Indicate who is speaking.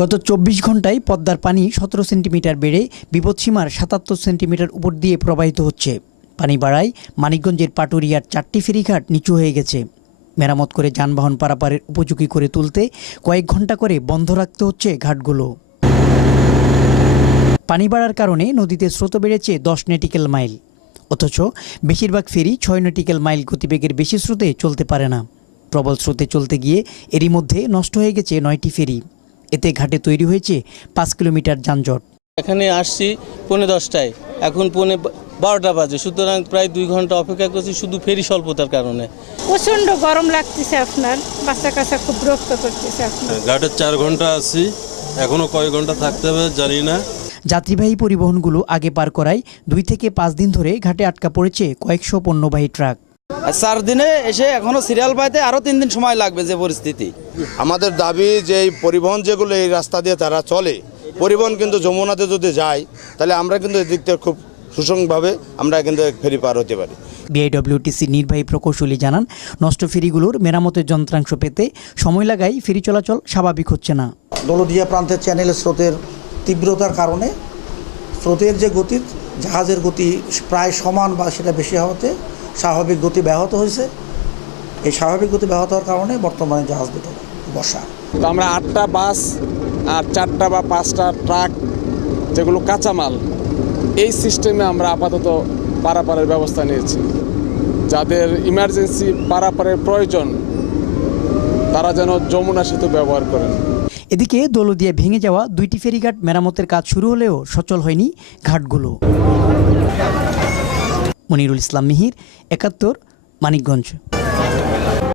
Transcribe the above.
Speaker 1: গত চব্বিশ ঘন্টায় পদ্মার পানি সতেরো সেন্টিমিটার বেড়ে বিপদসীমার সাতাত্তর সেন্টিমিটার উপর দিয়ে প্রবাহিত হচ্ছে। পানি বাড়ায় মানিকগঞ্জের পাটুরিয়ার চারটি ফেরিঘাট নিচু হয়ে গেছে। মেরামত করে যানবাহন পারাপারের উপযোগী করে তুলতে কয়েক ঘণ্টা করে বন্ধ রাখতে হচ্ছে ঘাটগুলো। পানি বাড়ার কারণে নদীতে স্রোত বেড়েছে দশ নেটিক্যাল মাইল। অথচ বেশিরভাগ ফেরি ছয় নটিক্যাল মাইল গতিবেগের বেশি স্রোতে চলতে পারে না। প্রবল স্রোতে চলতে গিয়ে এরই মধ্যে নষ্ট হয়ে গেছে নয়টি ফেরি। এতে ঘাটে তৈরি হয়েছে পাঁচ কিলোমিটার যানজট।
Speaker 2: এখানে আসছি পৌনে দশটায়। এখন পৌনে বারোটা বাজে। সুতরাং প্রায় দুই ঘণ্টা অপেক্ষা করছি শুধু ফেরি স্বল্পতার কারণে।
Speaker 3: প্রচণ্ড গরম লাগতেছে আপনার। বাচ্চা কাচ্চা খুব বিরক্ত করতেছে আপনার।
Speaker 4: ঘাটে চার ঘণ্টা আছি। এখনও কয় ঘণ্টা থাকতে হবে জানি না।
Speaker 1: যাত্রীবাহী পরিবহনগুলো আগে পার করায় দুই থেকে পাঁচ দিন ধরে ঘাটে আটকা পড়েছে কয়েকশো পণ্যবাহী ট্রাক।
Speaker 5: চার দিনে এসে এখনও সিরিয়াল পাইতে আরও তিন দিন সময় লাগবে যে পরিস্থিতি।
Speaker 6: আমাদের দাবি যে এই পরিবহন যেগুলো এই রাস্তা দিয়ে তারা চলে পরিবহন কিন্তু যমুনাতে যদি যায় তাহলে আমরা কিন্তু এদিক থেকে খুব সুসংভাবে আমরা কিন্তু ফেরি পার হতে পারি।
Speaker 1: বিআইডব্লিউটিসি নির্বাহী প্রকৌশলী জানান নষ্ট ফেরিগুলোর মেরামতের যন্ত্রাংশ পেতে সময় লাগায় ফেরি চলাচল স্বাভাবিক হচ্ছে না।
Speaker 7: দৌলদিয়া প্রান্তের চ্যানেলের স্রোতের তীব্রতার কারণে স্রোতের যে গতি জাহাজের গতি প্রায় সমান বা সেটা বেশি হওয়াতে স্বাভাবিক গতি ব্যাহত হয়েছে। এই স্বাভাবিক গতি ব্যাহত হওয়ার কারণে বর্তমানে জাহাজ দুটো বসা।
Speaker 8: তো আমরা আটটা বাস আর চারটা বা পাঁচটা ট্রাক যেগুলো কাঁচামাল এই সিস্টেমে আমরা আপাতত পারাপারের ব্যবস্থা নিয়েছি। যাদের ইমার্জেন্সি পারাপারের প্রয়োজন তারা যেন যমুনা সেতু ব্যবহার করেন।
Speaker 1: এদিকে দৌলদিয়া ভেঙে যাওয়া দুইটি ফেরিঘাট মেরামতের কাজ শুরু হলেও সচল হয়নি ঘাটগুলো। মনিরুল ইসলাম মিহির একাত্তর মানিকগঞ্জ।